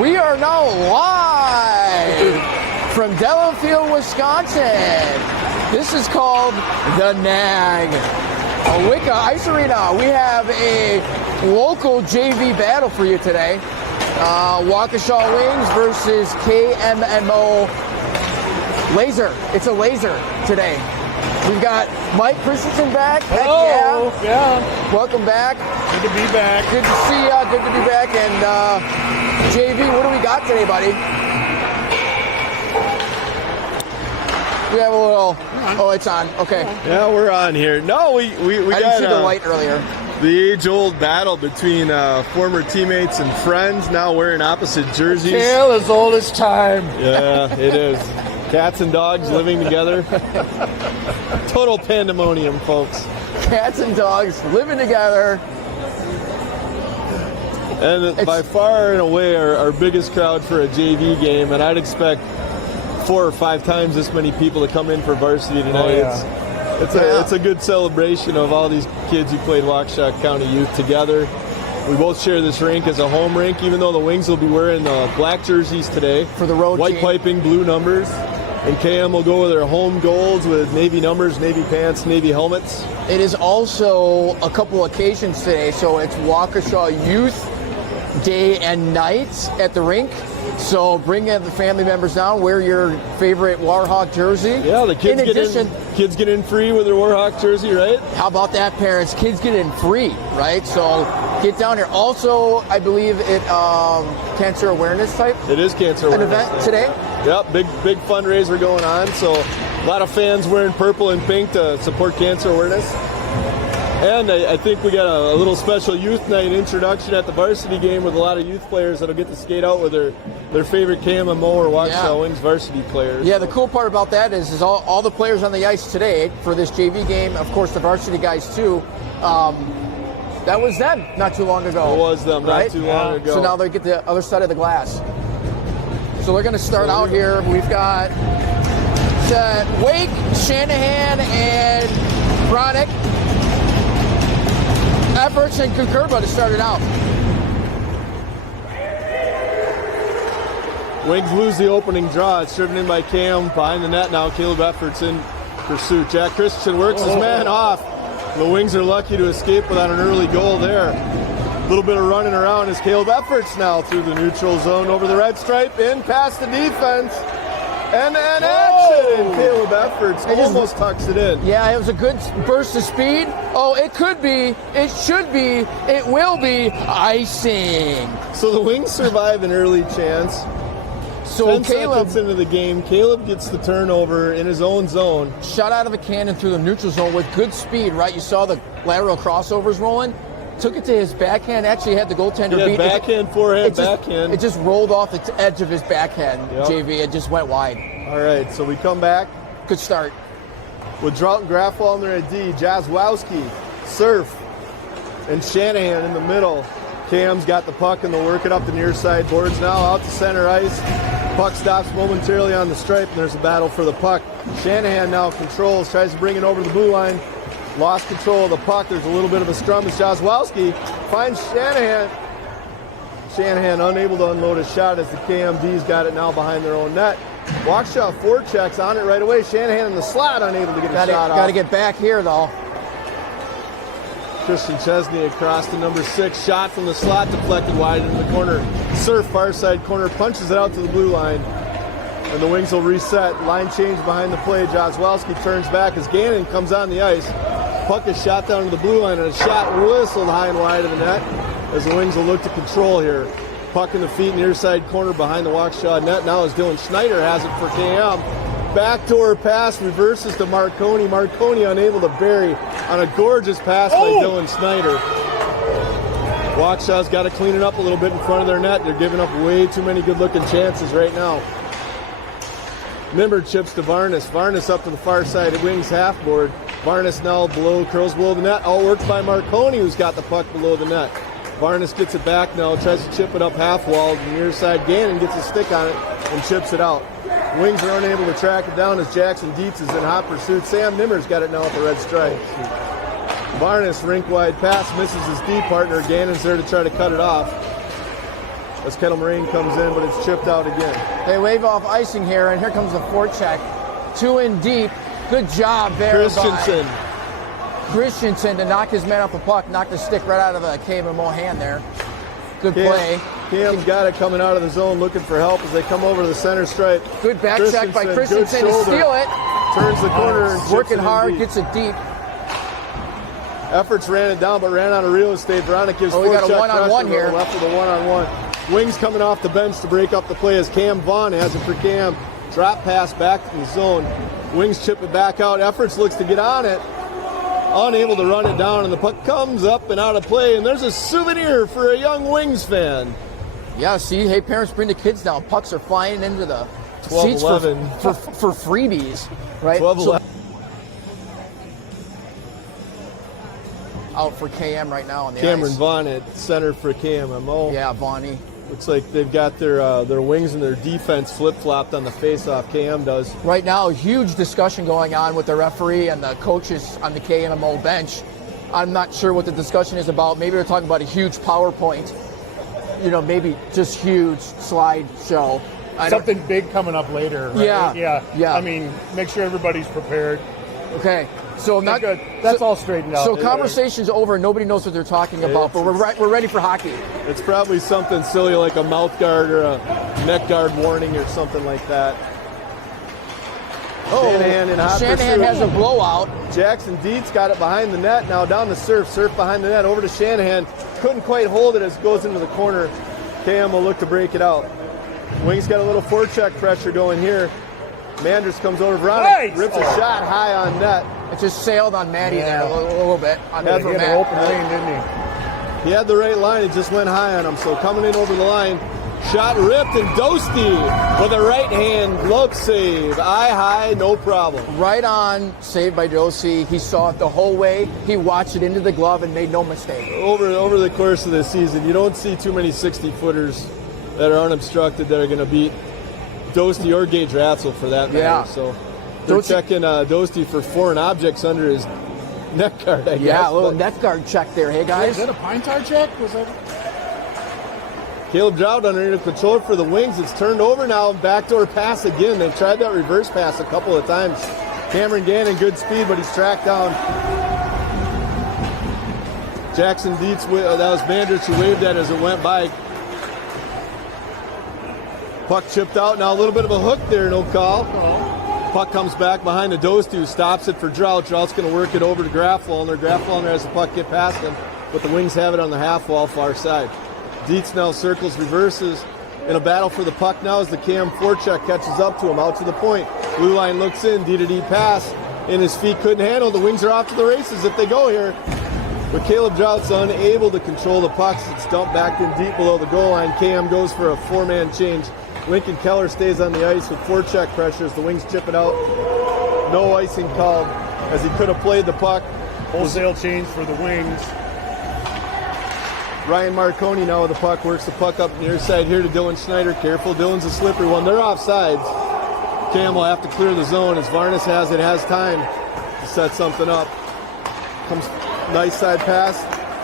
We are now live from Delafield, Wisconsin. This is called the NAG, Waukesha Ice Arena. We have a local JV battle for you today. Waukesha Wings versus KMMO Laser. It's a laser today. We've got Mike Christensen back. Hello. Yeah. Welcome back. Good to be back. Good to see you. Good to be back. And JV, what do we got today, buddy? We have a little. Oh, it's on. Okay. Yeah, we're on here. No, we I didn't got see the light earlier. the age-old battle between former teammates and friends, now wearing opposite jerseys. Tale as old as time. Yeah, it is. Cats and dogs living together. Total pandemonium, folks. Cats and dogs living together. And by far and away our biggest crowd for a JV game, and I'd expect 4 or 5 times this many people to come in for Varsity tonight. Oh, yeah. It's a good celebration of all these kids who played Waukesha County Youth together. We both share this rink as a home rink, even though the Wings will be wearing black jerseys today. For the road White team. piping, blue numbers. And KM will go with their home golds with navy numbers, navy pants, navy helmets. It is also a couple occasions today, so it's Waukesha Youth Day and Night at the rink. So bring the family members down, wear your favorite Warhawk jersey. Yeah, the kids kids get in free with their Warhawk jersey, right? How about that, parents? Kids get in free, right? So get down here. Also, I believe it cancer awareness type. It is cancer An awareness. event today. Yep, big fundraiser going on. So a lot of fans wearing purple and pink to support cancer awareness. And I think we got a little special youth night introduction at the Varsity game with a lot of youth players that'll get to skate out with their favorite KMMO or Waukesha Wings Varsity players. Yeah, the cool part about that is all the players on the ice today for this JV game, of course the Varsity guys too, that was them not too long ago. It was them not too long ago. So now they get the other side of the glass. So they're going to start out here. We've got Wake, Shanahan, and Bronick. Efforts and Concurba to start it out. Wings lose the opening draw. It's driven in by Cam behind the net now. Caleb Efforts in pursuit. Jack Christensen works his man off. The Wings are lucky to escape without an early goal there. A little bit of running around as Caleb Efforts now through the neutral zone over the red stripe, in past the defense. And action! And Caleb Efforts almost tucks it in. Yeah, it was a good burst of speed. Oh, it could be, it should be, it will be icing. So the Wings survive an early chance. So 10 Caleb seconds into the game, Caleb gets the turnover in his own zone. shot out of a cannon through the neutral zone with good speed, right? You saw the lateral crossovers rolling. Took it to his backhand, actually had the goaltender beat. Backhand, forehand, backhand. It just rolled off the edge of his backhand, Yep. JV. It just went wide. All right, so we come back Good start. with Drought and Graffall on their ID, Jazwowski, Surf, and Shanahan in the middle. Cam's got the puck and they'll work it up the near side boards now, out to center ice. Puck stops momentarily on the stripe and there's a battle for the puck. Shanahan now controls, tries to bring it over the blue line. Lost control of the puck. There's a little bit of a scrum as Jazwowski finds Shanahan. Shanahan unable to unload his shot as the KMD's got it now behind their own net. Waukesha forechecks on it right away. Shanahan in the slot unable to get the shot off. Got to get back here, though. Christian Chesney across to number 6. Shot from the slot deflected wide into the corner. Surf far side corner punches it out to the blue line. And the Wings will reset. Line change behind the play. Jazwowski turns back as Gannon comes on the ice. Puck is shot down to the blue line and a shot whistled high and wide of the net as the Wings will look to control here. Puck in the feet near side corner behind the Waukesha net. Now as Dylan Schneider has it for KM. Backdoor pass reverses to Marconi. Marconi unable to bury on a gorgeous pass by Dylan Schneider. Waukesha's got to clean it up a little bit in front of their net. They're giving up way too many good-looking chances right now. Nimber chips to Varnas. Varnas up to the far side of Wings half board. Varnas now curls below the net. Outworked by Marconi, who's got the puck below the net. Varnas gets it back now, tries to chip it up half wall. The near side, Gannon gets a stick on it and chips it out. Wings are unable to track it down as Jackson Dietz is in hot pursuit. Sam Nimmer's got it now at the red stripe. Varnas rink wide pass, misses his D partner. Gannon's there to try to cut it off. as Kettle Moraine comes in, but it's chipped out again. They wave off icing here, and here comes the forecheck. 2 in deep. Good job there Christensen. by Christensen to knock his man off the puck, knock the stick right out of a KMMO hand there. Good play. Cam's got it coming out of the zone, looking for help as they come over to the center stripe. Good back check by Christensen to steal it. Turns the corner and chips Working it in hard, deep. gets it deep. Efforts ran it down, but ran out of real estate. Veronica gives we got a forecheck one-on-one pressure, here. left with a one-on-one. Wings coming off the bench to break up the play as Cam Vaughn has it for Cam. Drop pass back to the zone. Wings chip it back out. Efforts looks to get on it. Unable to run it down, and the puck comes up and out of play. And there's a souvenir for a young Wings fan. Yeah, see, hey, parents, bring the kids down. Pucks are flying into the 12, seats 11. for freebies, right? 12, 11. Out for KM right now on the Cameron ice. Vaughn at center for KMMO. Yeah, Vonnie. Looks like they've got their wings and their defense flip-flopped on the face-off. KM does. Right now, huge discussion going on with the referee and the coaches on the KMMO bench. I'm not sure what the discussion is about. Maybe they're talking about a huge PowerPoint. You know, maybe just huge slideshow. Something big coming up later. Right? Yeah. I mean, make sure everybody's prepared. Okay, so not Good. That's all straightened out. So conversation's over. Nobody knows what they're talking about, but we're ready for hockey. It's probably something silly like a mouth guard or a neck guard warning or something like that. Shanahan in hot Shanahan pursuit. has a blowout. Jackson Dietz got it behind the net. Now down to Surf. Surf behind the net. Over to Shanahan. Couldn't quite hold it as it goes into the corner. KM will look to break it out. Wings got a little forecheck pressure going here. Manders comes over. Veronica rips a shot high on net. It just sailed on Maddie there a little bit. On Had for an Matt. Open lane, didn't he? He had the right line. It just went high on him. So coming in over the line. Shot ripped, and Dosti with a right hand glove save. Eye high, no problem. Right on, saved by Josie. He saw it the whole way. He watched it into the glove and made no mistake. Over the course of the season, you don't see too many 60-footers that are unobstructed that are going to beat Dosti or Gage Ratzel for that matter. Yeah. So they're checking Dosti for foreign objects under his neck guard, I guess. Yeah, a little neck guard check there. Hey, guys. Is that a pine tar check? Was that? Caleb Drought under control for the Wings. It's turned over now. Backdoor pass again. They've tried that reverse pass a couple of times. Cameron Gannon, good speed, but he's tracked down. Jackson Dietz, that was Manders who waved at as it went by. Puck chipped out. Now a little bit of a hook there, no call. Puck comes back behind the Dosti, who stops it for Drought. Drought's going to work it over to Grafwallner. Grafwallner has the puck get past him, but the Wings have it on the half wall far side. Dietz now circles, reverses in a battle for the puck now as the Cam forecheck catches up to him, out to the point. Blue line looks in, D-to-D pass, and his feet couldn't handle. The Wings are off to the races if they go here. But Caleb Drought's unable to control the pucks. It's dumped back in deep below the goal line. Cam goes for a four-man change. Lincoln Keller stays on the ice with forecheck pressure as the Wings chip it out. No icing called as he could have played the puck. Wholesale change for the Wings. Ryan Marconi now with the puck, works the puck up near side here to Dylan Schneider. Careful, Dylan's a slippery one. They're offsides. Cam will have to clear the zone as Varnas has time to set something up. Comes nice side pass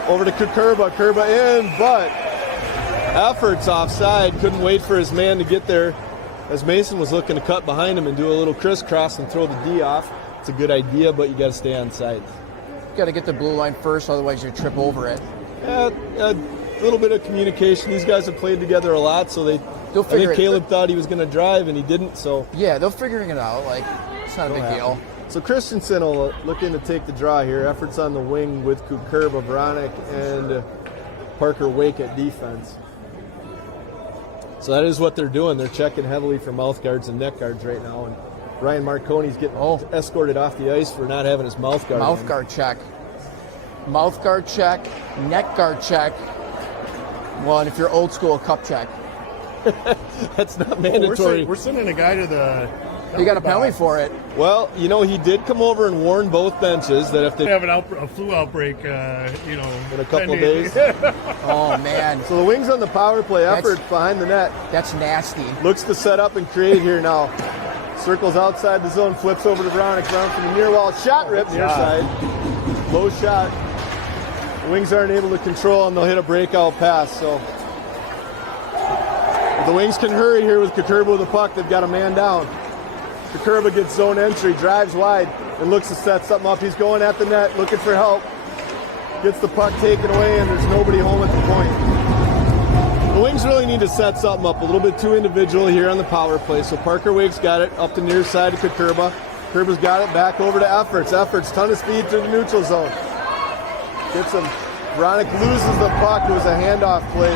over to Kukurba. Kurba in, but efforts offside. Couldn't wait for his man to get there as Mason was looking to cut behind him and do a little crisscross and throw the D off. It's a good idea, but you got to stay on sides. Got to get the blue line first, otherwise you trip over it. Yeah, a little bit of communication. These guys have played together a lot, so I think Caleb thought he was going to drive, and he didn't. So yeah, they're figuring it out. Like, it's not a big deal. So Christensen will look in to take the draw here. Efforts on the wing with Kukurba, Veronik, and Parker Wake at defense. So that is what they're doing. They're checking heavily for mouth guards and neck guards right now. And Ryan Marconi's getting escorted off the ice for not having his mouth guard. Mouth guard check. Mouth guard check. Neck guard check. Well, and if you're old school, a cup check. That's not mandatory. We're sending a guy to the... You got a penalty for it. Well, you know, he did come over and warn both benches that if they have a flu outbreak, in a couple of days. Oh, man. So the Wings on the power play effort behind the net. That's nasty. Looks to set up and create here now. Circles outside the zone, flips over to Veronik. Brown from the near wall. Shot rip near side. Low shot. The Wings aren't able to control, and they'll hit a breakout pass. So The Wings can hurry here with Kukurba with the puck. They've got a man down. Kukurba gets zone entry, drives wide, and looks to set something up. He's going at the net, looking for help. Gets the puck taken away, and there's nobody home at the point. The Wings really need to set something up a little bit too individual here on the power play. So Parker Wake's got it up the near side of Kukurba. Kukurba's got it back over to Efforts. Efforts, ton of speed to the neutral zone. Gets him. Veronica loses the puck. It was a handoff play.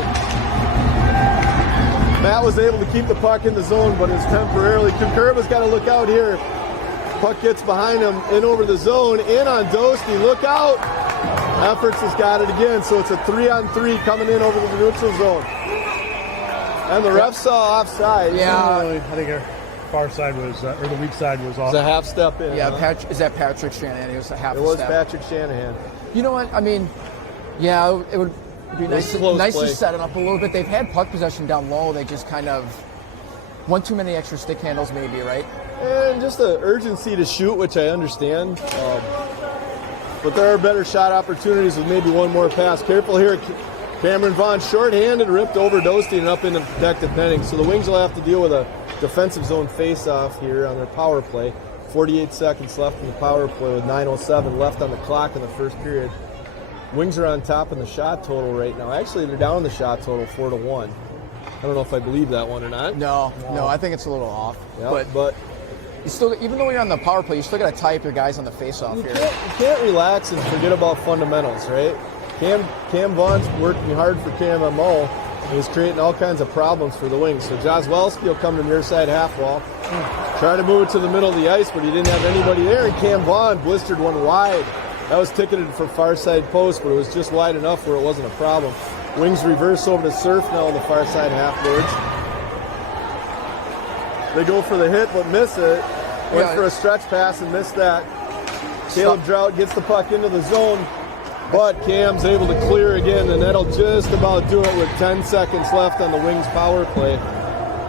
Matt was able to keep the puck in the zone, but it's temporarily. Kukurba's got to look out here. Puck gets behind him, in over the zone, in on Dosti. Look out! Efforts has got it again, so it's a 3-on-3 coming in over the neutral zone. And the ref saw offside. Yeah. I think our far side was, or the weak side was off. It's a half step in. Yeah, huh? Is that Patrick Shanahan? It was a half It was step. Patrick Shanahan. You know what? I mean, yeah, it would be nice to set it up a little bit. They've had puck possession down low. They just kind of one too many extra stick handles, maybe, right? And just the urgency to shoot, which I understand. But there are better shot opportunities with maybe one more pass. Careful here. Cameron Vaughn, short-handed, ripped over Dosti and up into protected penning. So the Wings will have to deal with a defensive zone face-off here on their power play. 48 seconds left in the power play with 9:07 left on the clock in the first period. Wings are on top in the shot total right now. Actually, they're down in the shot total 4-1. I don't know if I believe that one or not. No, I think it's a little off. Yeah, but you still, even though you're on the power play, you still got to tie up your guys on the face-off here. You can't relax and forget about fundamentals, right? Cam Vaughn's working hard for KMMO and he's creating all kinds of problems for the Wings. So Jozwelski will come to near side half wall, try to move it to the middle of the ice, but he didn't have anybody there, and Cam Vaughn blistered one wide. That was ticketed for far side post, but it was just wide enough where it wasn't a problem. Wings reverse over to Surf now on the far side half-boards. They go for the hit, but miss it. Went for a stretch pass and missed that. Caleb Drought gets the puck into the zone, but Cam's able to clear again, and that'll just about do it with 10 seconds left on the Wings power play.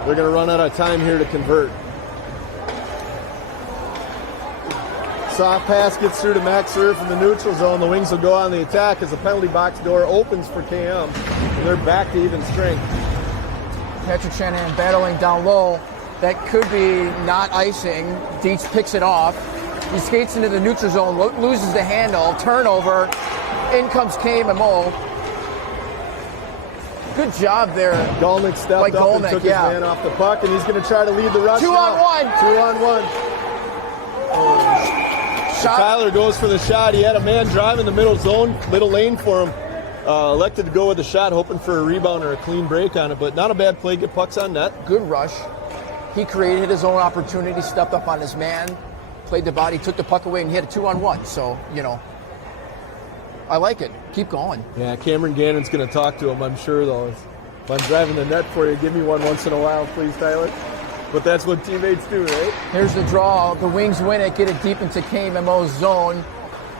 They're going to run out of time here to convert. Soft pass gets through to Max Surf in the neutral zone. The Wings will go on the attack as the penalty box door opens for KM, and they're back to even strength. Patrick Shanahan battling down low. That could be not icing. Dietz picks it off. He skates into the neutral zone, loses the handle, turnover. In comes KMMO. Good job there. Golnick stepped up and took his man off the puck, and he's going to try to lead the rush. 2-on-1. 2-on-1. Tyler goes for the shot. He had a man driving the middle zone, middle lane for him. Elected to go with the shot, hoping for a rebound or a clean break on it, but not a bad play. Get pucks on net. Good rush. He created his own opportunity, stepped up on his man, played the body, took the puck away, and he had a 2-on-1. So, I like it. Keep going. Yeah, Cameron Gannon's going to talk to him, I'm sure, though. If I'm driving the net for you, give me one once in a while, please, Tyler. But that's what teammates do, right? Here's the draw. The Wings win it, get it deep into KMMO's zone.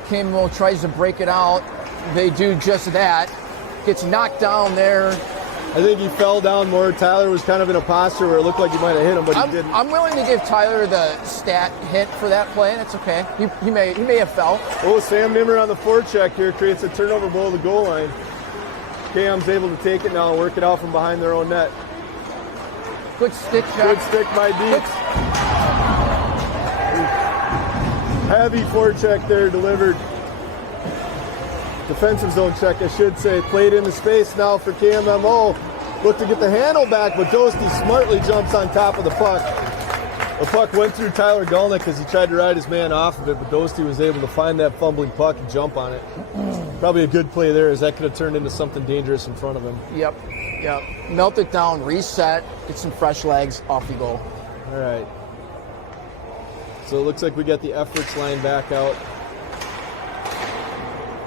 KMMO tries to break it out. They do just that. Gets knocked down there. I think he fell down more. Tyler was kind of in a posture where it looked like he might have hit him, but he didn't. I'm willing to give Tyler the stat hit for that play, and it's okay. He may have fell. Oh, Sam Nimmer on the forecheck here creates a turnover below the goal line. KM's able to take it now and work it out from behind their own net. Good stick check. Good stick by Dietz. Heavy forecheck there delivered. Defensive zone check, I should say. Played into space now for KMMO. Looked to get the handle back, but Dosti smartly jumps on top of the puck. The puck went through Tyler Golnick as he tried to ride his man off of it, but Dosti was able to find that fumbling puck and jump on it. Probably a good play there, as that could have turned into something dangerous in front of him. Yep. Melt it down, reset, get some fresh legs, off you go. All right. So it looks like we got the efforts line back out.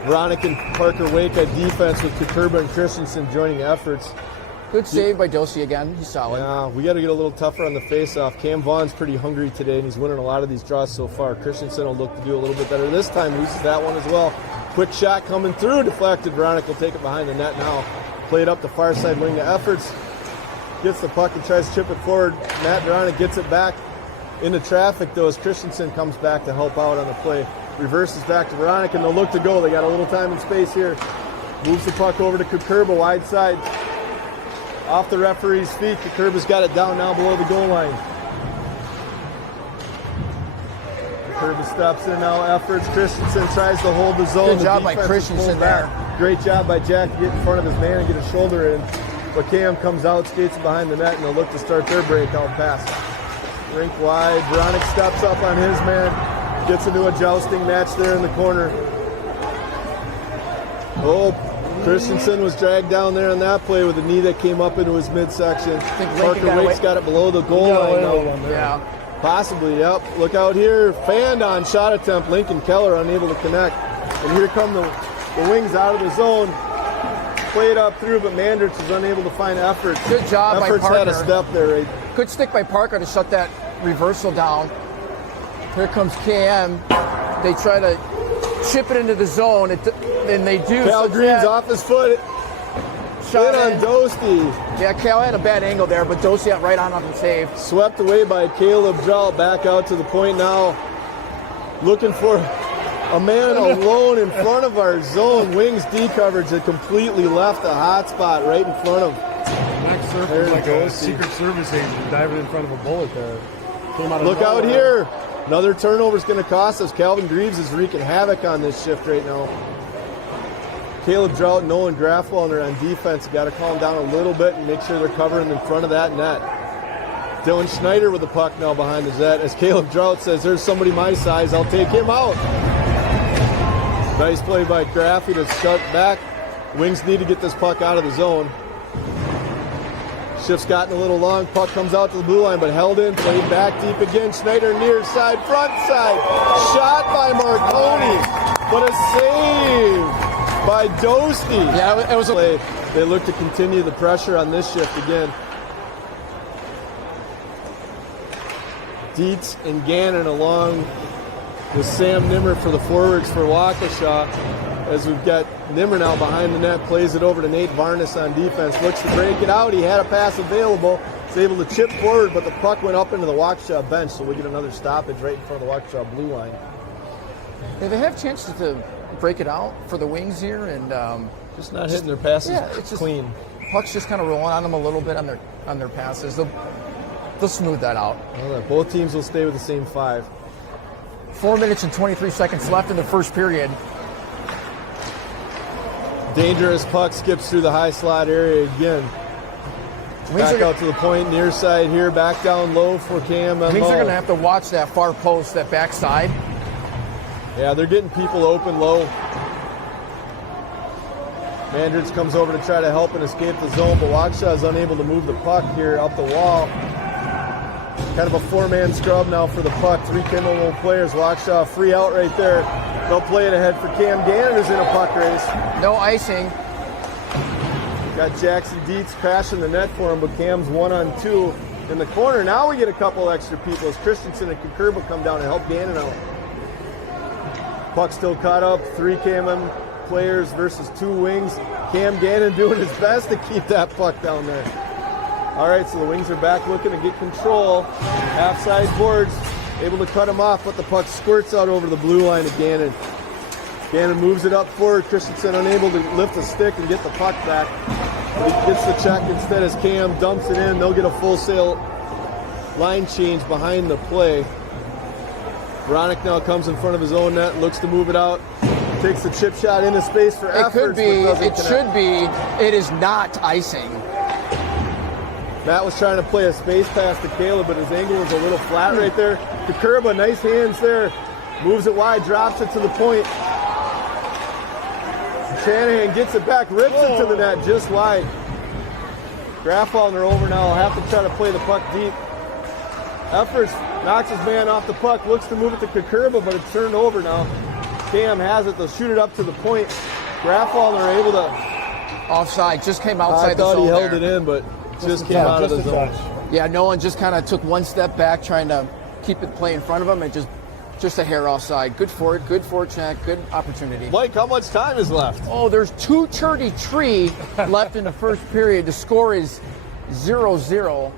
Veronica and Parker Wake at defense with Kukurba and Christensen joining efforts. Good save by Dosi again. He's solid. Yeah, we got to get a little tougher on the face-off. Cam Vaughn's pretty hungry today, and he's winning a lot of these draws so far. Christensen will look to do a little bit better this time. Loses that one as well. Quick shot coming through. Deflected. Veronica will take it behind the net now. Played up the far side wing to efforts. Gets the puck and tries to chip it forward. Matt Veronica gets it back into traffic, though, as Christensen comes back to help out on the play. Reverses back to Veronica, and they'll look to go. They got a little time and space here. Moves the puck over to Kukurba, wide side. Off the referee's feet. Kikurb's got it down now below the goal line. Kirby steps in now, efforts. Christensen tries to hold the zone. Good job by Christensen there. Great job by Jack to get in front of his man and get a shoulder in. But Cam comes out, skates behind the net, and they'll look to start their breakout pass. Rink wide. Veronic steps up on his man. Gets into a jousting match there in the corner. Oh, Christensen was dragged down there on that play with a knee that came up into his midsection. Parker Wake's got it below the goal line now. Yeah. Possibly, yep. Look out here. Fanned on shot attempt. Lincoln Keller unable to connect. And here come the Wings out of the zone. Played up through, but Mandritz was unable to find Efforts. Good job by Parker. Had a step there, right? Good stick by Parker to shut that reversal down. Here comes KM. They try to chip it into the zone, and they do. Cal Green's off his foot. Shot on Dosti. Yeah, Cal had a bad angle there, but Dosti got right on the save. Swept away by Caleb Drout. Back out to the point now. Looking for a man alone in front of our zone. Wings D coverage had completely left the hot spot right in front of. Max Surf was like a Secret Service agent diving in front of a bullet there. Look out here. Another turnover is going to cost us. Calvin Greaves is wreaking havoc on this shift right now. Caleb Drout and Nolan Grafwellner on defense. Got to calm down a little bit and make sure they're covering in front of that net. Dylan Schneider with the puck now behind his net. As Caleb Drout says, there's somebody my size, I'll take him out. Nice play by Graffy to shut back. Wings need to get this puck out of the zone. Shift's gotten a little long. Puck comes out to the blue line, but held in. Played back deep again. Schneider near side, front side. Shot by Marconi, but a save by Dosti. Yeah, it was a play. They look to continue the pressure on this shift again. Dietz and Gannon along with Sam Nimmer for the forwards for Waukesha. As we've got Nimmer now behind the net, plays it over to Nate Varnes on defense. Looks to break it out. He had a pass available. He's able to chip forward, but the puck went up into the Waukesha bench, so we get another stoppage right in front of the Waukesha blue line. Yeah, they have chances to break it out for the Wings here, and just not hitting their passes it's just clean. Puck's just kind of rolling on them a little bit on their passes. They'll smooth that out. Well, both teams will stay with the same 5. 4 minutes and 23 seconds left in the first period. Dangerous puck skips through the high slot area again. Back out to the point, near side here, back down low for KMMO. Wings are going to have to watch that far post, that backside. Yeah, they're getting people open low. Mandritz comes over to try to help and escape the zone, but Waukesha is unable to move the puck here up the wall. Kind of a 4-man scrub now for the puck. 3 KMMO players. Waukesha free out right there. They'll play it ahead for Cam Gannon, who's in a puck race. No icing. Got Jackson Dietz crashing the net for him, but Cam's 1-on-2 in the corner. Now we get a couple extra people as Christensen and Kukurba come down and help Gannon out. Puck still caught up. 3 KMM players versus 2 Wings. Cam Gannon doing his best to keep that puck down there. All right, so the Wings are back looking to get control. Half-side boards, able to cut him off, but the puck squirts out over the blue line to Gannon. Gannon moves it up forward. Christensen unable to lift a stick and get the puck back. But he gets the check instead as Cam dumps it in. They'll get a full sail line change behind the play. Veronic now comes in front of his own net, looks to move it out. Takes the chip shot into space for Efforts. It could be, it should be, it is not icing. Matt was trying to play a space pass to Caleb, but his angle was a little flat right there. Kukurba, nice hands there. Moves it wide, drops it to the point. Shanahan gets it back, rips it to the net just wide. Grafwellner over now. Will have to try to play the puck deep. Efforts knocks his man off the puck, looks to move it to Kukurba, but it's turned over now. Cam has it. They'll shoot it up to the point. Grafwellner able to. Offside, just came outside the zone. I thought he held there. it in, but just came out of the zone. Yeah, Nolan just kind of took one step back, trying to keep it play in front of him, and just a hair offside. Good for it, check, good opportunity. Mike, how much time is left? Oh, there's 2:33 left in the first period. The score is 0-0.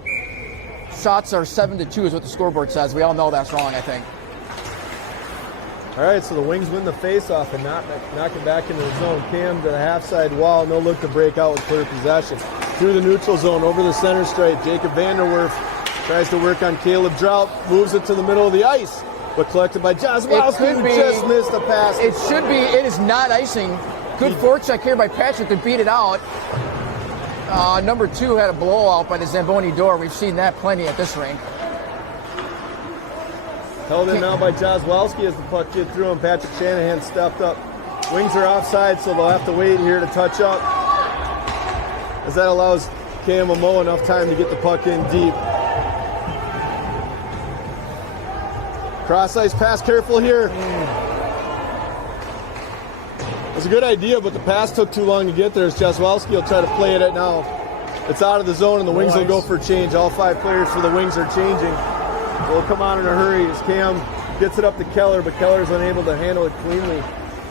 Shots are 7-2 is what the scoreboard says. We all know that's wrong, I think. All right, so the Wings win the faceoff and knock it back into the zone. Cam to the half side wall. No look to break out with clear possession. through the neutral zone, over the center stripe. Jacob Vanderwerf tries to work on Caleb Drought, moves it to the middle of the ice, but collected by Jazwowski, who just missed a pass. It should be. It is not icing. Good forecheck here by Patrick to beat it out. Number 2 had a blowout by the Zamboni door. We've seen that plenty at this rink. Held in now by Jazwowski as the puck hit through him. Patrick Shanahan stepped up. Wings are offside, so they'll have to wait here to touch up, as that allows KMMO enough time to get the puck in deep. Cross ice pass, careful here. It was a good idea, but the pass took too long to get there, as Jazwowski will try to play it now. It's out of the zone, and the Wings will go for a change. All 5 players for the Wings are changing. They'll come on in a hurry as Cam gets it up to Keller, but Keller's unable to handle it cleanly.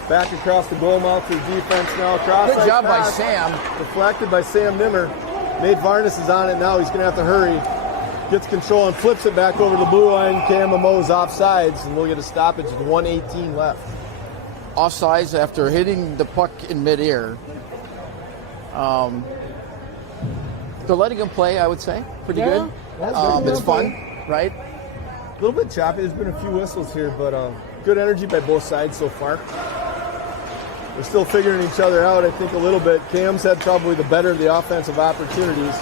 Back across the goal mouth through defense now. Good job by Sam. Deflected by Sam Nimmer. Nate Varnes is on it now. He's going to have to hurry. Gets control and flips it back over the blue line. KMMO's offsides, and we'll get a stoppage with 1:18 left. Offsides after hitting the puck in midair. They're letting him play, I would say. Pretty good. It's fun, right? A little bit choppy. There's been a few whistles here, but good energy by both sides so far. We're still figuring each other out, I think, a little bit. Cam's had probably the better of the offensive opportunities.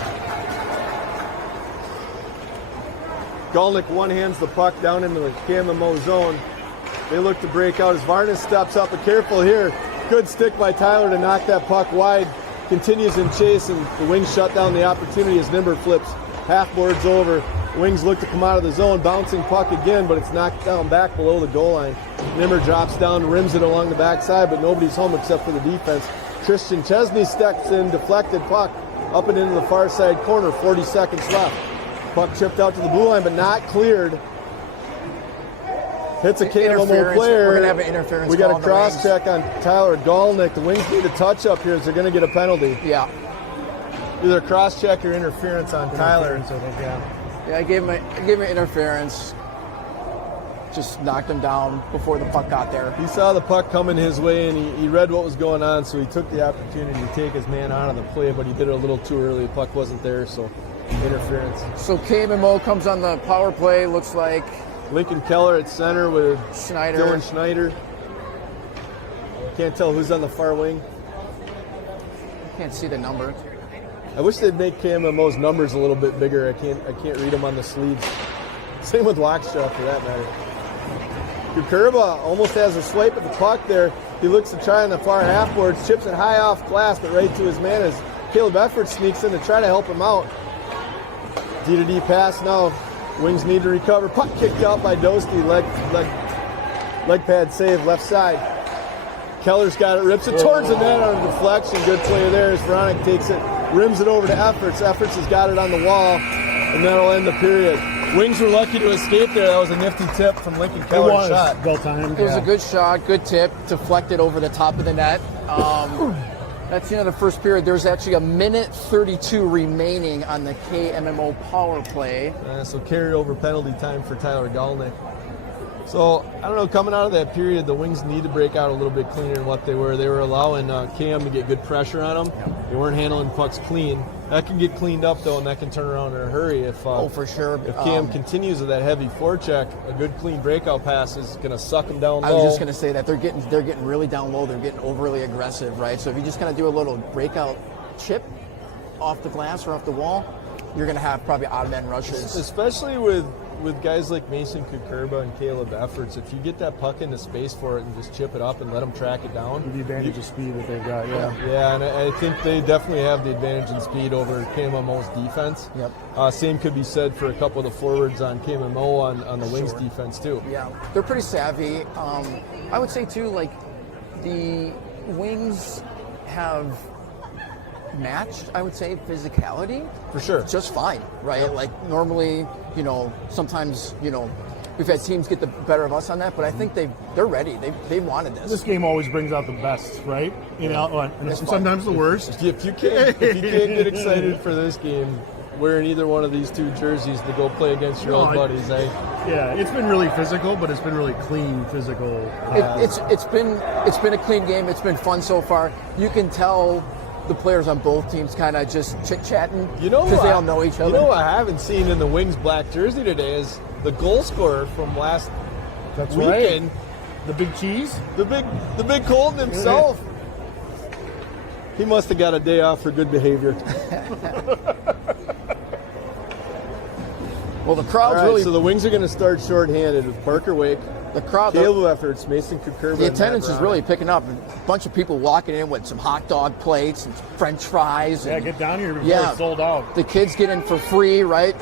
Golnick one-hands the puck down into the KMMO zone. They look to break out as Varnes steps up, but careful here. Good stick by Tyler to knock that puck wide. Continues in chase, and the Wings shut down the opportunity as Nimber flips half-boards over. Wings look to come out of the zone, bouncing puck again, but it's knocked down back below the goal line. Nimmer drops down, rims it along the backside, but nobody's home except for the defense. Christian Chesney steps in, deflected puck up and into the far side corner, 40 seconds left. Puck chipped out to the blue line, but not cleared. Hits a KMMO player. We're going to have an interference. We got a cross check on Tyler Golnick. The Wings need a touch up here, so they're going to get a penalty. Yeah. Either a cross check or interference on Tyler. I think, yeah. Yeah, I gave him interference. Just knocked him down before the puck got there. He saw the puck coming his way, and he read what was going on, so he took the opportunity to take his man out of the play, but he did it a little too early. The puck wasn't there, so interference. So KMMO comes on the power play. Looks like Lincoln Keller at center with Schneider. Dylan Schneider. Can't tell who's on the far wing. Can't see the number. I wish they'd make KMMO's numbers a little bit bigger. I can't read them on the sleeves. Same with Waukesha for that matter. Kukurba almost has a swipe at the puck there. He looks to try on the far half boards, chips it high off glass, but right to his man as Caleb Effort sneaks in to try to help him out. D-to-D pass now. Wings need to recover. Puck kicked out by Dosty. Leg pad save left side. Keller's got it, rips it towards the net on a deflection. Good play there as Veronic takes it, rims it over to Efforts. Efforts has got it on the wall, and that'll end the period. Wings were lucky to escape there. That was a nifty tip from Lincoln Keller's shot. Well timed. It was a good shot, good tip, deflected over the top of the net. That's the end of the first period. There's actually 1:32 remaining on the KMMO power play. So carryover penalty time for Tyler Golnick. So, I don't know, coming out of that period, the Wings need to break out a little bit cleaner than what they were. They were allowing Cam to get good pressure on them. Yep. They weren't handling pucks clean. That can get cleaned up, though, and that can turn around in a hurry. If for sure. If Cam continues with that heavy forecheck, a good clean breakout pass is going to suck him down low. I was just going to say that they're getting really down low. They're getting overly aggressive, right? So if you just kind of do a little breakout chip off the glass or off the wall, you're going to have probably odd man rushes. Especially with guys like Mason Kukurba and Caleb Efforts, if you get that puck into space for it and just chip it up and let them track it down. The advantage of speed that they've got, Yeah, and I think they definitely have the advantage in speed over KMMO's defense. Yep. Same could be said for a couple of the forwards on KMMO on the Wings defense, too. Yeah, they're pretty savvy. I would say, too, like, the Wings have matched, I would say, physicality. For sure. Just fine, right? Yep. Like, normally, sometimes, we've had teams get the better of us on that, but I think they're ready. They wanted this. This game always brings out the best, right? And sometimes the worst. If you can't get excited for this game, wearing either one of these two jerseys to go play against your old buddies, eh? Yeah, it's been really physical, but it's been really clean physical. It's been a clean game. It's been fun so far. You can tell the players on both teams kind of just chit-chatting? You know, because they all know each other. You know what I haven't seen in the Wings black jersey today is the goal scorer from last weekend. Right. The big cheese? The big Colton himself. He must have got a day off for good behavior. Well, the crowd's All right, really. so the Wings are going to start shorthanded with Parker Wake, The crowd. Caleb efforts, Mason Kukurba. The attendance is really picking up. A bunch of people walking in with some hot dog plates and French fries. Yeah, And, get down here before it's sold out. The kids get in for free, right?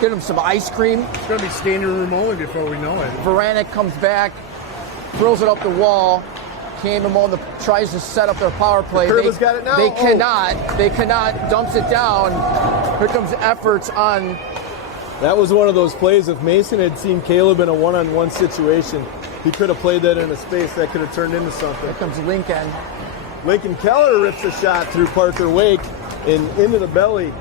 Get them some ice cream. It's going to be standing room only before we know it. Varanek comes back, throws it up the wall. KMMO tries to set up their power play. Kukurba's got it now. They cannot. They cannot. Dumps it down. Here comes efforts on. That was one of those plays. If Mason had seen Caleb in a one-on-one situation, he could have played that in a space that could have turned into something. Here comes Lincoln. Lincoln Keller rips a shot through Parker Wake and into the belly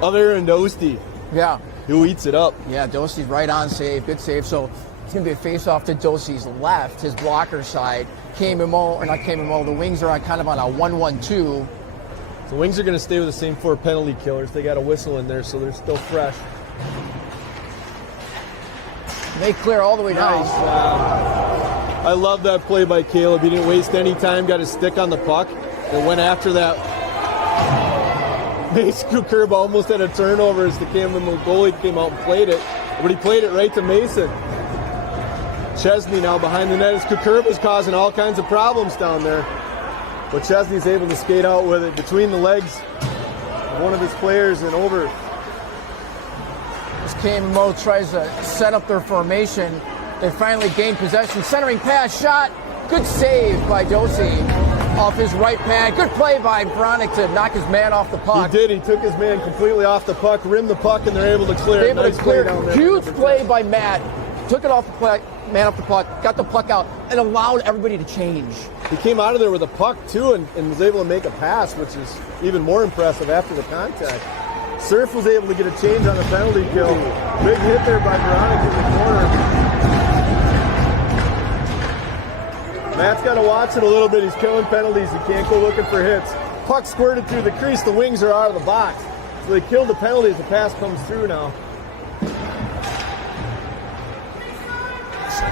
of Aaron Dostie, Yeah. who eats it up. Yeah, Dostie's right on save. Good save. So it's going to be a face-off to Dostie's left, his blocker side. KMMO, or not KMMO, the Wings are on kind of on a 1-1-2. The Wings are going to stay with the same 4 penalty killers. They got a whistle in there, so they're still fresh. They clear all the way down. Nice. I love that play by Caleb. He didn't waste any time, got his stick on the puck, and went after that. Mason Kukurba almost had a turnover as the KMMO goalie came out and played it, but he played it right to Mason. Chesney now behind the net as Kukurba's causing all kinds of problems down there. But Chesney's able to skate out with it between the legs of one of his players and over. As KMMO tries to set up their formation, they finally gain possession. Centering pass, shot. Good save by Dostie off his right pad. Good play by Bronick to knock his man off the puck. He did. He took his man completely off the puck, rimmed the puck, and they're able to clear it. Able Nice to clear. play down there. Huge play by Matt. Took it off the puck, man off the puck, got the puck out, and allowed everybody to change. He came out of there with a puck, too, and was able to make a pass, which is even more impressive after the contact. Surf was able to get a change on a penalty kill. Big hit there by Veronica in the corner. Matt's got to watch it a little bit. He's killing penalties. He can't go looking for hits. Puck squirted through the crease. The Wings are out of the box. So they killed the penalties. The pass comes through now.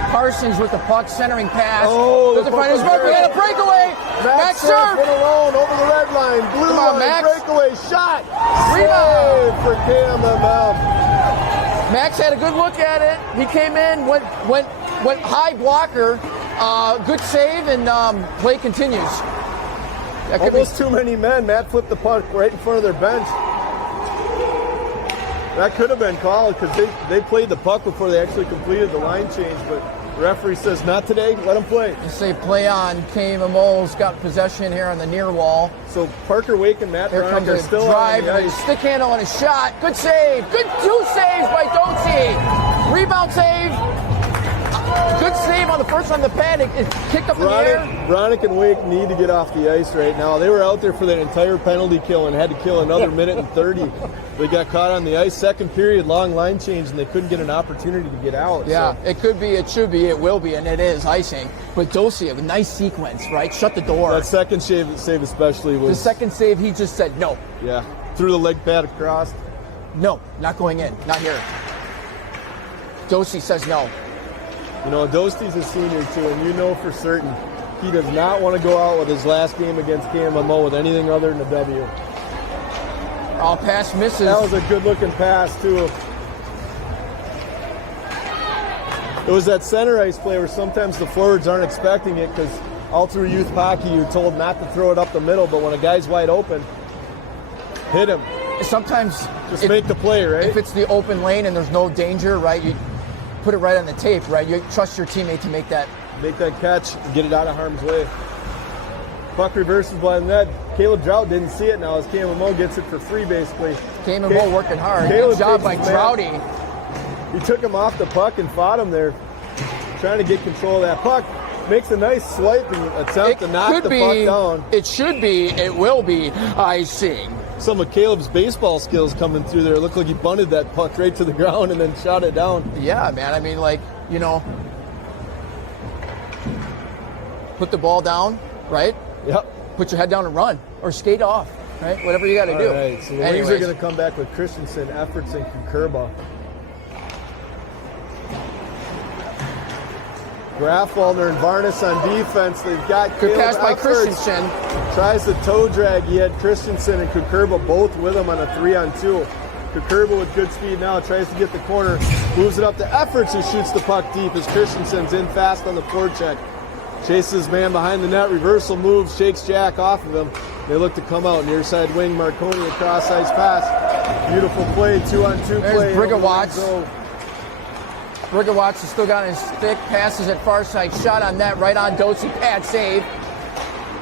Parsons with the puck, centering pass. Oh, Doesn't find his mark. We got a breakaway. Max Surf. went alone over the red line. Blue Come on, line Max. breakaway shot. Rebound. Save for KMMO. Max had a good look at it. He came in, went high blocker. Good save, and play continues. That could Almost too many men. Matt flipped the puck right in front of their bench. That could have been called because they played the puck before they actually completed the line change, but the referee says not today, let them play. They say play on. KMMO's got possession here on the near wall. So Parker Wake and Matt Here Bronick comes are a still drive on the and a ice. stick handle and a shot. Good save. Good 2 saves by Dostie. Rebound save. Good save on the first on the pad. It kicked up in the air. Bronick and Wake need to get off the ice right now. They were out there for that entire penalty kill and had to kill another minute and 30. They got caught on the ice. Second period, long line change, and they couldn't get an opportunity to get out. Yeah, so. it could be, it should be, it will be, and it is icing. But Dostie, a nice sequence, right? Shut the door. That second save especially was... The second save, he just said no. Yeah, threw the leg pad across. No, not going in. Not here. Dostie says no. You know, Dostie's a senior too, and you know for certain he does not want to go out with his last game against KMMO with anything other than a W. All pass misses. That was a good-looking pass too. It was that center ice play where sometimes the forwards aren't expecting it because all through youth hockey you're told not to throw it up the middle, but when a guy's wide open, hit him. Sometimes Just make the play, right? If it's the open lane and there's no danger, right, you put it right on the tape, right? You trust your teammate to make that. Make that catch and get it out of harm's way. Puck reverses by the net. Caleb Drought didn't see it now as KMMO gets it for free, basically. KMMO working hard. Caleb Good job by takes his man. Trouty. He took him off the puck and fought him there, trying to get control of that puck. Makes a nice swipe and attempt to knock the puck down. It should be, it will be icing. Some of Caleb's baseball skills coming through there. It looked like he bunted that puck right to the ground and then shot it down. Yeah, man. I mean, like, you know, put the ball down, right? Yep. put your head down and run or skate off, right? Whatever you got to do. All right, so the Wings are Anyways, going to come back with Christensen, Efforts, and Kukurba. Grafwaldner and Varnes on defense. They've got good Caleb pass by Efforts. Christensen. Tries the toe drag. He had Christensen and Kukurba both with him on a 3-on-2. Kukurba with good speed now tries to get the corner, moves it up to Efforts, who shoots the puck deep as Christensen's in fast on the forecheck. Chases man behind the net, reversal moves, shakes Jack off of him. They look to come out, near side wing, Marconi, a cross-ice pass. Beautiful play, 2-on-2 play. There's Brigawatz. Brigawatz has still got his stick, passes at far side, shot on net, right on Dosey, pad save.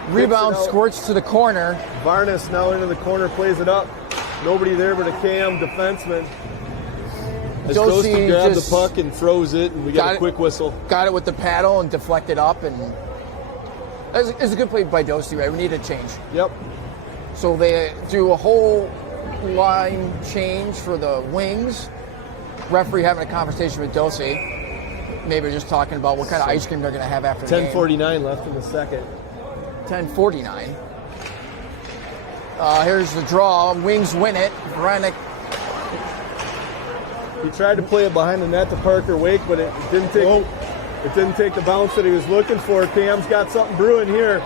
Rebound squirts to the corner. Varnes now into the corner, plays it up. Nobody there but a KM defenseman. As Dosey grabbed the puck and froze it, and we got a quick whistle. Got it with the paddle and deflected up, and it was a good play by Dosey, right? We need a change. Yep. So they do a whole line change for the Wings. Referee having a conversation with Dosey. Maybe just talking about what kind of ice cream they're going to have after the game. 10:49 left in the second. 10:49. Here's the draw. Wings win it. Vranic. He tried to play it behind the net to Parker Wake, but it didn't take. It didn't take the bounce that he was looking for. Cam's got something brewing here.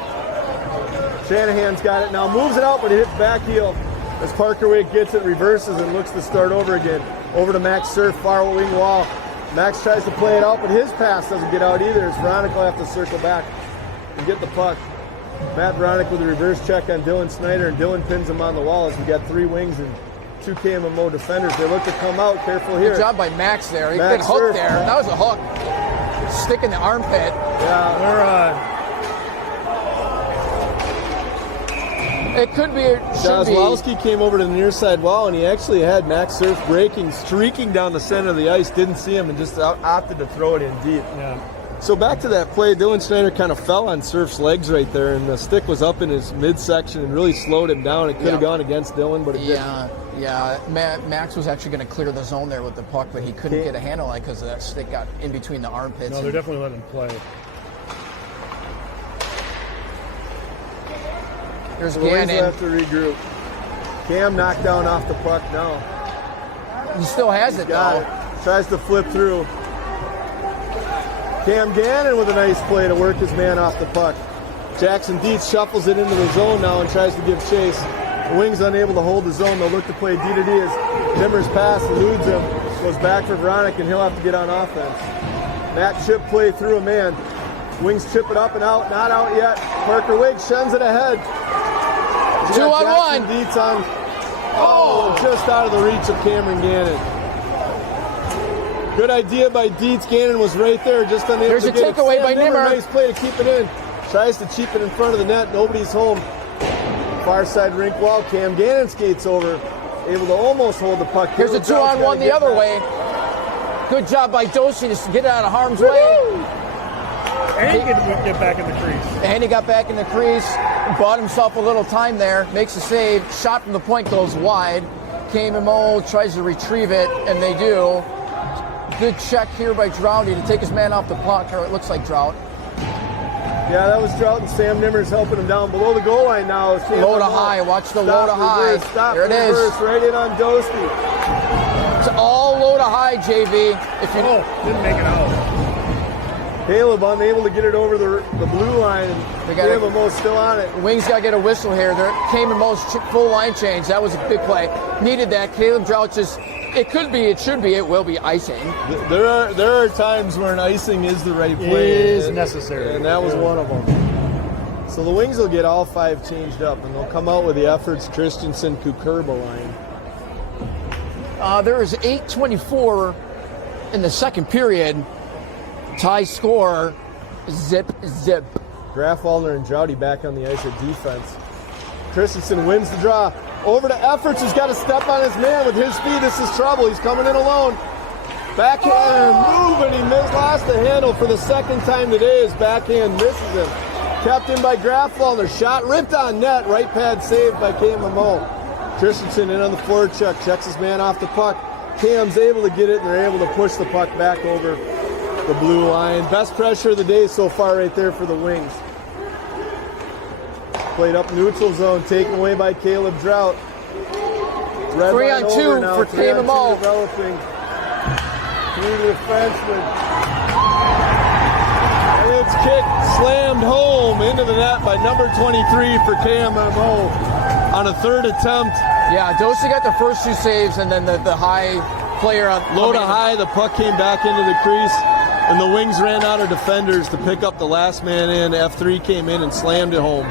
Shanahan's got it now. Moves it out, but it hits back heel. As Parker Wake gets it, reverses, and looks to start over again. Over to Max Surf, far wing wall. Max tries to play it out, but his pass doesn't get out either. As Veronica will have to circle back and get the puck. Matt Veronica with a reverse check on Dylan Snyder, and Dylan pins him on the wall as we got 3 Wings and 2 KMMO defenders. They look to come out. Careful here. Good job by Max there. He Max good hook Surf. there. That was a hook. Stick in the armpit. Yeah, it could be. It should be. Jazwowski came over to the near side wall, and he actually had Max Surf breaking, streaking down the center of the ice. Didn't see him and just opted to throw it in deep. Yeah. So back to that play, Dylan Schneider kind of fell on Surf's legs right there, and the stick was up in his midsection and really slowed him down. It could have gone against Dylan, but it didn't. Yeah. Max was actually going to clear the zone there with the puck, but he couldn't get a handle on it because that stick got in between the armpits. No, they're definitely letting him play. Here's So the Wings Gannon. have to regroup. Cam knocked down off the puck now. He still has it, Got though. it. Tries to flip through. Cam Gannon with a nice play to work his man off the puck. Jackson Dietz shuffles it into the zone now and tries to give chase. The Wings unable to hold the zone. They'll look to play D to D as Nimmer's pass eludes him. Goes back for Veronica, and he'll have to get on offense. That chip play through a man. Wings chip it up and out. Not out yet. Parker Wake sends it ahead. 2-on-1. Dietz on. Oh, just out of the reach of Cameron Gannon. Good idea by Dietz. Gannon was right there, just unable There's to a get takeaway it. by Nimmer. Nice play to keep it in. Tries to cheap it in front of the net. Nobody's home. Far side rink wall. Cam Gannon skates over. Able to almost hold the puck. Here's a 2-on-1 the other way. Good job by Dosey to get it out of harm's way. And he could get back in the crease. And he got back in the crease, bought himself a little time there, makes a save, shot from the point goes wide. KMMO tries to retrieve it, and they do. Good check here by Droughty to take his man off the puck, or it looks like Drought. Yeah, that was Drought, and Sam Nimmer's helping him down below the goal line now. Low to high, watch the low to high. There it is. Reverse, right in on Dostie. It's all low to high, JV. If you Didn't make it out. Caleb unable to get it over the blue line. KMMO still on it. Wings got to get a whistle here. There came in most full line change. That was a big play. Needed that. Caleb Drought just, it could be, it should be, it will be icing. There are times where an icing is the right play. It is necessary. And that was one of them. So the Wings will get all 5 changed up, and they'll come out with the Efforts, Christensen, Kukurba line. There is 8:24 in the second period. Tie score, zip. Grafwaldner and Droughty back on the ice at defense. Christensen wins the draw. Over to Efforts, who's got to step on his man with his speed. This is trouble. He's coming in alone. Backhand move, and he lost the handle for the second time today. His backhand misses him. Kept in by Grafwaldner. Shot ripped on net. Right pad saved by KMMO. Christensen in on the forecheck. Checks his man off the puck. Cam's able to get it, and they're able to push the puck back over the blue line. Best pressure of the day so far right there for the Wings. Played up neutral zone, taken away by Caleb Drought. Red 3 line on 2 over now, for 3 on 2 KMMO. developing. Through the defenseman. And it's kicked, slammed home into the net by number 23 for KMMO on a third attempt. Yeah, Dosey got the first 2 saves, and then the high player on Low to high, the puck came back into the crease, and the Wings ran out of defenders to pick up the last man in. F3 came in and slammed it home.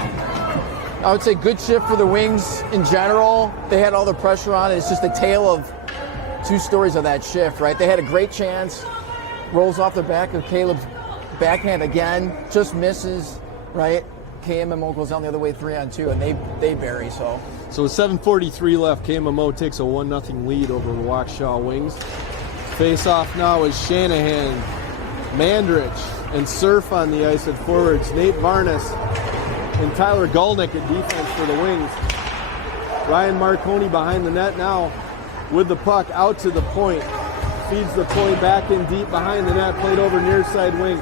I would say good shift for the Wings in general. They had all the pressure on it. It's just a tale of 2 stories of that shift, right? They had a great chance, rolls off the back of Caleb's backhand again, just misses, right? KMMO goes down the other way 3 on 2, and they bury, so. So with 7:43 left, KMMO takes a 1-0 lead over the Waukesha Wings. Face off now is Shanahan, Mandrich, and Surf on the ice at forwards. Nate Varnes and Tyler Gulnick at defense for the Wings. Ryan Marconi behind the net now with the puck out to the point. Feeds the point back in deep behind the net, played over near side wing.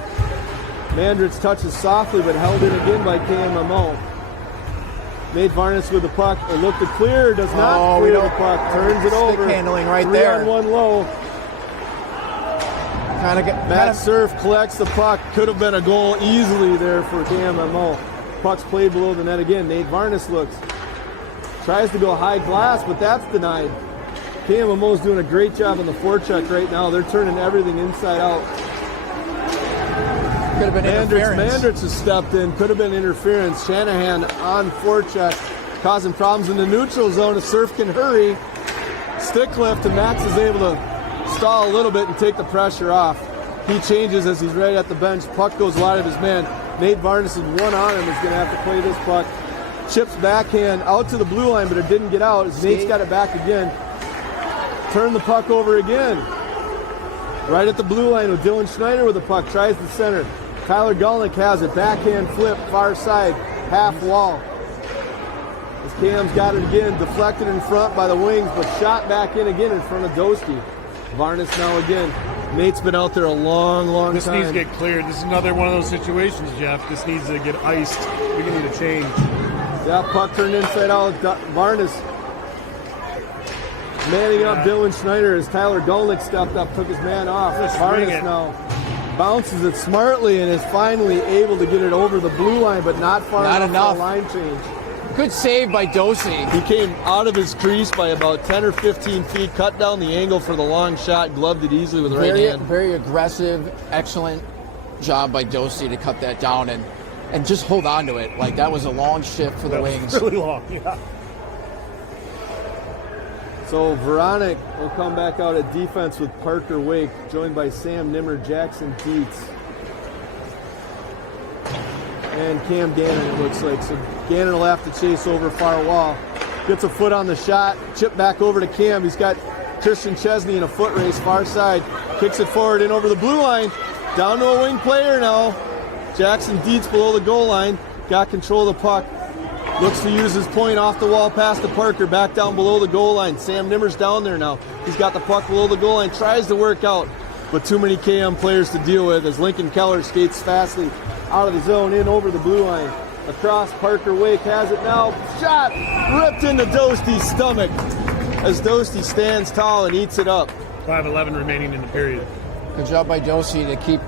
Mandrich touches softly but held in again by KMMO. Nate Varnes with the puck. It looked to clear, does not clear the puck. Turns it over. Stick handling right 3 there. on 1 low. Matt Surf collects the puck. Could have been a goal easily there for KMMO. Puck's played below the net again. Nate Varnes looks. Tries to go high glass, but that's denied. KMMO's doing a great job on the forecheck right now. They're turning everything inside out. Could have been interference. Mandrich has stepped in. Could have been interference. Shanahan on forecheck, causing problems in the neutral zone. If Surf can hurry, stick lift, and Max is able to stall a little bit and take the pressure off. He changes as he's right at the bench. Puck goes wide of his man. Nate Varnes is 1 on him. Is going to have to play this puck. Chips backhand out to the blue line, but it didn't get out. As Nate's got it back again. Turn the puck over again. Right at the blue line with Dylan Schneider with the puck. Tries the center. Tyler Gulnick has it. Backhand flip, far side, half wall. As Cam's got it again, deflected in front by the Wings, but shot back in again in front of Doski. Varnes now again. Nate's been out there a long time. This needs to get cleared. This is another one of those situations, Jeff. This needs to get iced. We're going to need to change. Yeah, puck turned inside out. Varnes manning up Dylan Schneider as Tyler Gulnick stepped up, took his man off. Varnes now bounces it smartly and is finally able to get it over the blue line, but not far enough for a line change. Good save by Dosey. He came out of his crease by about 10 or 15 feet, cut down the angle for the long shot, gloved it easily with the right hand. Very aggressive, excellent job by Dosey to cut that down and just hold on to it. Like, that was a long shift for the Wings. Really long, yeah. So Veronic will come back out at defense with Parker Wake, joined by Sam Nimmer, Jackson Dietz, and Cam Gannon, it looks like. So Gannon will have to chase over far wall. Gets a foot on the shot, chip back over to Cam. He's got Christian Chesney in a foot race, far side. Kicks it forward in over the blue line. Down to a wing player now. Jackson Dietz below the goal line. Got control of the puck. Looks to use his point off the wall past the Parker, back down below the goal line. Sam Nimmer's down there now. He's got the puck below the goal line, tries to work out, but too many KM players to deal with as Lincoln Keller skates fastly out of the zone, in over the blue line. Across, Parker Wake has it now. Shot ripped into Dosty's stomach as Dosty stands tall and eats it up. 5:11 remaining in the period. Good job by Dosey to keep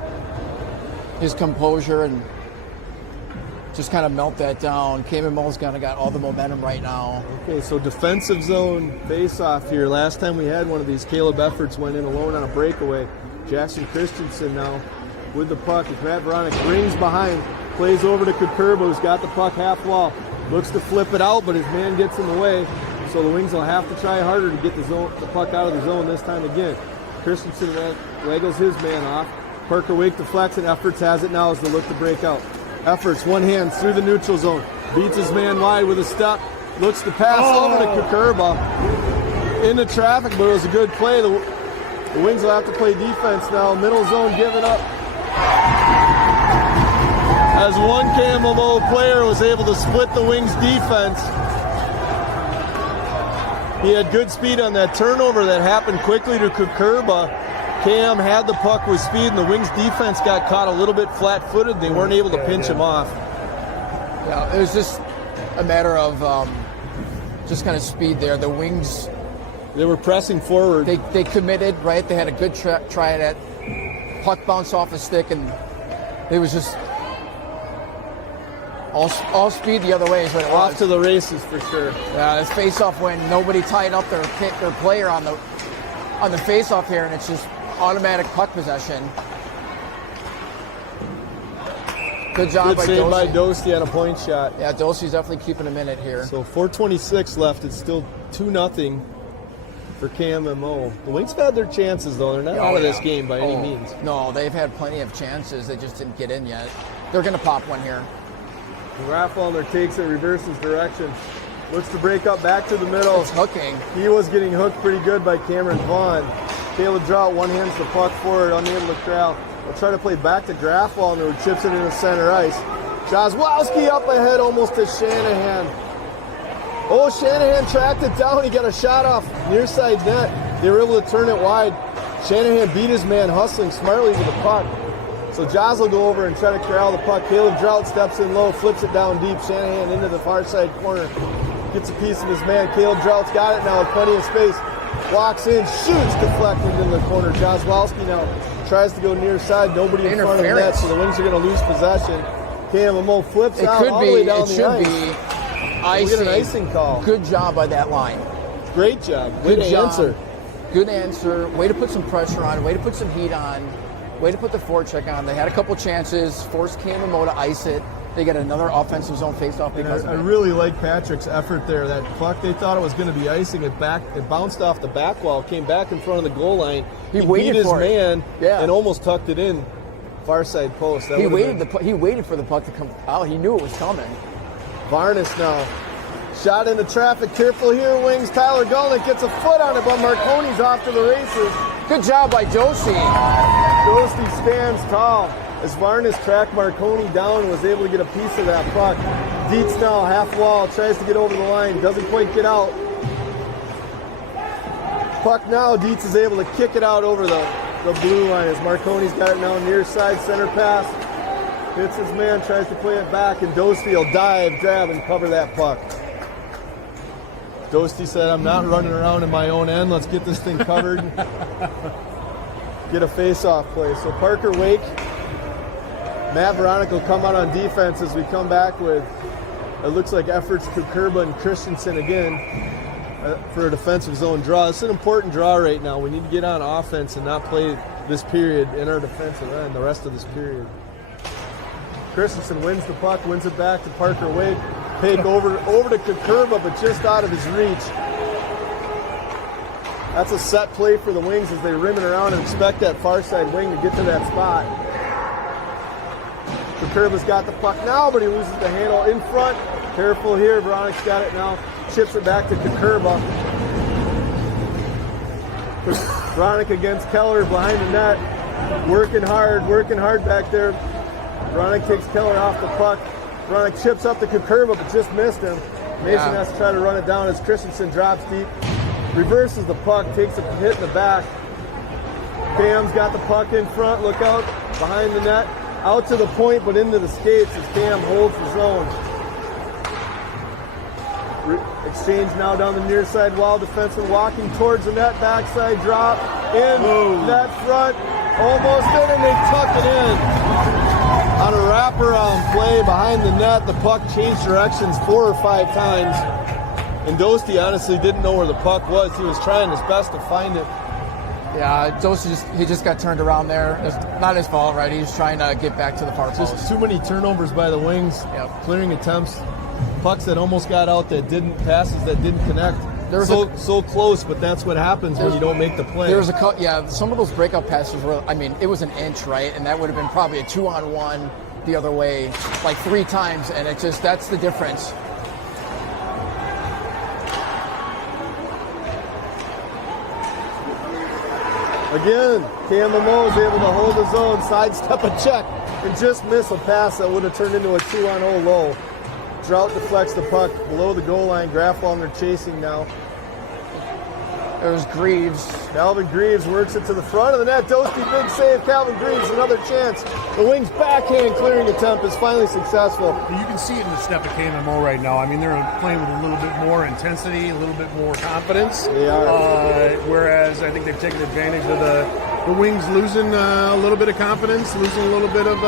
his composure and just kind of melt that down. KMMO's kind of got all the momentum right now. Okay, so defensive zone face-off here. Last time we had one of these, Caleb Efforts went in alone on a breakaway. Jackson Christensen now with the puck as Matt Veronic rings behind, plays over to Kukurba, who's got the puck half wall. Looks to flip it out, but his man gets in the way. So the Wings will have to try harder to get the puck out of the zone this time again. Christensen waggles his man off. Parker Wake deflects and Efforts has it now as they look to break out. Efforts, one hand through the neutral zone. Beats his man wide with a step. Looks to pass over to Kukurba. Into traffic, but it was a good play. The Wings will have to play defense now. Middle zone giving up. As one KMMO player was able to split the Wings defense. He had good speed on that turnover that happened quickly to Kukurba. Cam had the puck with speed, and the Wings defense got caught a little bit flat-footed. They weren't able to pinch him off. Yeah, it was just a matter of just kind of speed there. The Wings, They were pressing forward. they committed, right? They had a good try at it. Puck bounced off the stick, and it was just all speed the other way is what it was. Off to the races for sure. Yeah, it's face-off when nobody tied up their player on the face-off here, and it's just automatic puck possession. Good job Good save by Dorsey. Dosti on a point shot. Yeah, Dorsey's definitely keeping him in it here. So 4:26 left. It's still 2-0 for KMMO. The Wings have had their chances, though. They're not out of this game by any means. No, they've had plenty of chances. They just didn't get in yet. They're going to pop one here. Raffalner takes it, reverses direction. Looks to break up back to the middle. It's hooking. He was getting hooked pretty good by Cameron Vaughn. Caleb Drought one-hands the puck forward, unable to corral. They'll try to play back to Graffalner, who chips it into center ice. Jazwowski up ahead almost to Shanahan. Oh, Shanahan tracked it down. He got a shot off near side net. They were able to turn it wide. Shanahan beat his man hustling smartly with the puck. So Jaz will go over and try to corral the puck. Caleb Drought steps in low, flips it down deep. Shanahan into the far side corner. Gets a piece of his man. Caleb Drought's got it now with plenty of space. Walks in, shoots, deflected into the corner. Jazwowski now tries to go near side. Nobody in front of the net, so the Wings are going to lose possession. KMMO flips out all the way down the ice. We get an icing call. Good job by that line. Great job. Good answer. Good answer. Way to put some pressure on. Way to put some heat on. Way to put the forecheck on. They had a couple chances. Forced KMMO to ice it. They got another offensive zone faceoff because of it. I really like Patrick's effort there. That puck, they thought it was going to be icing it back. It bounced off the back wall, came back in front of the goal line. He waited beat his for man it. and almost tucked it in. Far side post. He waited for the puck to come out. He knew it was coming. Varnas now. Shot into traffic. Careful here, Wings. Tyler Gulnick gets a foot on it, but Marconi's off to the races. Good job by Dorsey. Dosti stands tall as Varnas tracked Marconi down and was able to get a piece of that puck. Dietz now half wall, tries to get over the line, doesn't quite get out. Puck now, Dietz is able to kick it out over the blue line as Marconi's got it now near side center pass. Hits his man, tries to play it back, and Dosti will dive, grab, and cover that puck. Dosti said, I'm not running around in my own end. Let's get this thing covered. Get a face-off play. So Parker Wake, Matt Veronica will come out on defense as we come back with, it looks like efforts to Kerba and Christensen again for a defensive zone draw. It's an important draw right now. We need to get on offense and not play this period in our defensive end, the rest of this period. Christensen wins the puck, wins it back to Parker Wake. Take over to Kukurba, but just out of his reach. That's a set play for the Wings as they rim it around and expect that far side wing to get to that spot. Kukurba's got the puck now, but he loses the handle in front. Careful here, Veronica's got it now. Chips it back to Kukurba. Veronica against Keller behind the net. Working hard back there. Veronica takes Keller off the puck. Veronica chips up to Kukurba, but just missed him. Mason has to try to run it down as Christensen drops deep. Reverses the puck, takes a hit in the back. Cam's got the puck in front, look out, behind the net. Out to the point, but into the skates as Cam holds the zone. Exchange now down the near side wall. Defenseman walking towards the net, backside drop. In, net front, almost in, and they tuck it in. On a wraparound play behind the net, the puck changed directions 4 or 5 times. And Dosti honestly didn't know where the puck was. He was trying his best to find it. Yeah, Dosti just got turned around there. It's not his fault, right? He's trying to get back to the far post. Just too many turnovers by the Wings. Yep. Clearing attempts. Pucks that almost got out that didn't, passes that didn't connect. So close, but that's what happens when you don't make the play. There was some of those breakup passes were, it was an inch, right? And that would have been probably a 2-on-1 the other way, like 3 times, and that's the difference. Again, KMMO is able to hold his own, sidestep a check, and just miss a pass that would have turned into a 2-on-0 low. Drought deflects the puck below the goal line. Graffalner chasing now. There's Greaves. Calvin Greaves works it to the front of the net. Dostie, big save. Calvin Greaves, another chance. The Wings' backhand clearing attempt is finally successful. You can see it in the step of KMMO right now. I mean, they're playing with a little bit more intensity, a little bit more confidence. They are. Whereas I think they've taken advantage of the Wings losing a little bit of confidence, losing a little bit of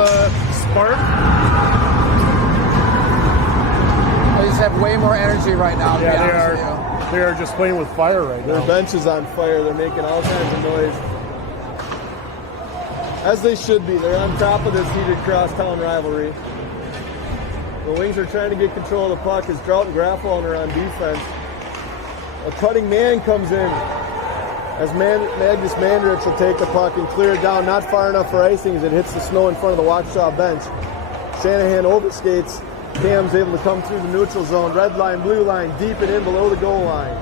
spark. They just have way more energy right now, to be Yeah, honest with you. they are just playing with fire right Their now. bench is on fire. They're making all kinds of noise. As they should be. They're on top of this heated crosstown rivalry. The Wings are trying to get control of the puck as Drought and Graffelner on defense. A cutting man comes in as Magnus Mandrich will take the puck and clear it down, not far enough for icing as it hits the snow in front of the Waukesha bench. Shanahan overskates. Cam's able to come through the neutral zone. Red line, blue line, deep and in below the goal line.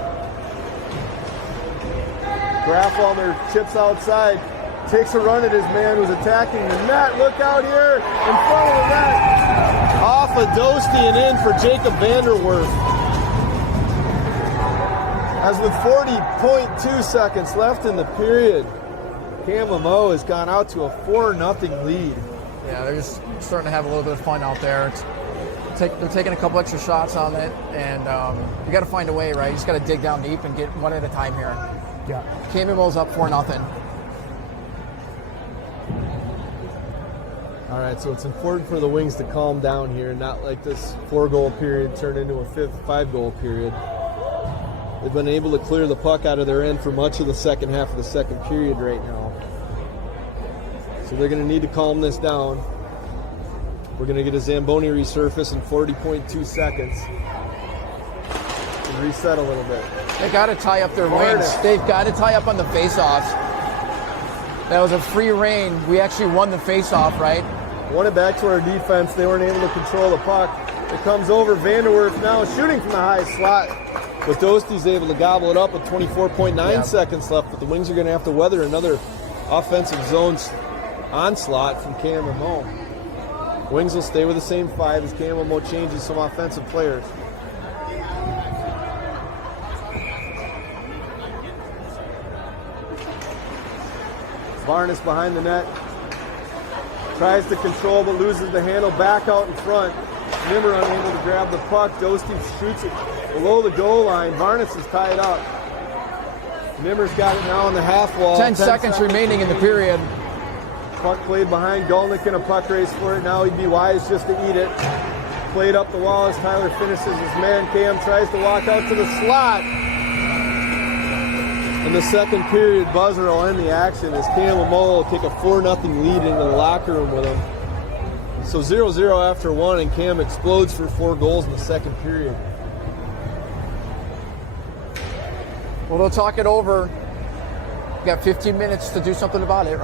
Graffelner chips outside, takes a run at his man who's attacking the net. Look out here in front of the net. Off of Dostie and in for Jacob Vanderwerf. As with 40.2 seconds left in the period, KMMO has gone out to a 4-0 lead. Yeah, they're just starting to have a little bit of fun out there. They're taking a couple extra shots on it, and you got to find a way, right? You just got to dig down deep and get one at a time here. Yeah. KMMO's up 4-0. All right, so it's important for the Wings to calm down here and not let this 4-goal period turn into a 5-goal period. They've been able to clear the puck out of their end for much of the second half of the second period right now. So they're going to need to calm this down. We're going to get a Zamboni resurface in 40.2 seconds. And reset a little bit. They got to tie up their wings. They've got to tie up on the face-offs. That was a free reign. We actually won the face-off, right? Won it back to our defense. They weren't able to control the puck. It comes over. Vanderwerf now shooting from the high slot. But Dostie's able to gobble it up with 24.9 seconds left. But the Wings are going to have to weather another offensive zone onslaught from KMMO. Wings will stay with the same 5 as KMMO changes some offensive players. Varnes behind the net. Tries to control but loses the handle back out in front. Nimmer unable to grab the puck. Dostie shoots it below the goal line. Varnes is tied up. Nimmer's got it now on the half wall. 10 seconds remaining in the period. Puck played behind Gulnick in a puck race for it. Now he'd be wise just to eat it. Played up the wall as Tyler finishes his man. Cam tries to walk out to the slot. In the second period, buzzer will end the action as KMMO will take a 4-0 lead into the locker room with him. So 0-0 after 1, and Cam explodes for 4 goals in the second period. Well, they'll talk it over. We got 15 minutes to do something about it.